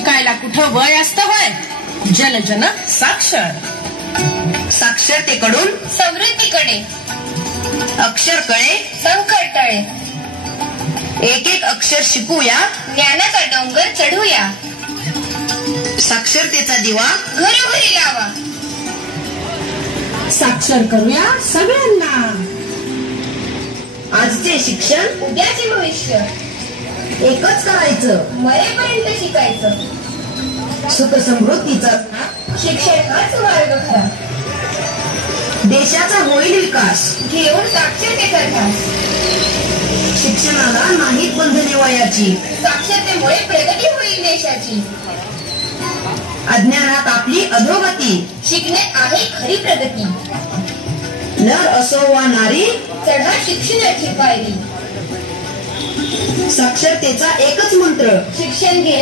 शिकायला कुठं वय असतं होय? जन जन साक्षर. साक्षरतेकडून समृद्धीकडे, अक्षर कळे संकट टळे. एक एक अक्षर शिकूया, ज्ञानाचा डोंगर चढूया. साक्षरतेचा दिवा घरोघरी लावा. साक्षर करूया सगळ्यांना. आजचे शिक्षण उद्याचे भविष्य, एकच करायचं, मरेपर्यंत शिकायचं. सुख समृद्धीचा शिक्षण हाच मार्ग खरा. देशाचा होईल विकास, घेऊन साक्षरतेचा ध्यास. शिक्षणाला नाहीत बंधने वयाची, साक्षरतेमुळे प्रगती होईल देशाची. अज्ञानात आपली अधोगती, शिकण्यात आहे खरी प्रगती. नर असो वा नारी, चढा शिक्षणाची पायरी. साक्षरतेचा एकच मंत्र, शिक्षण घे.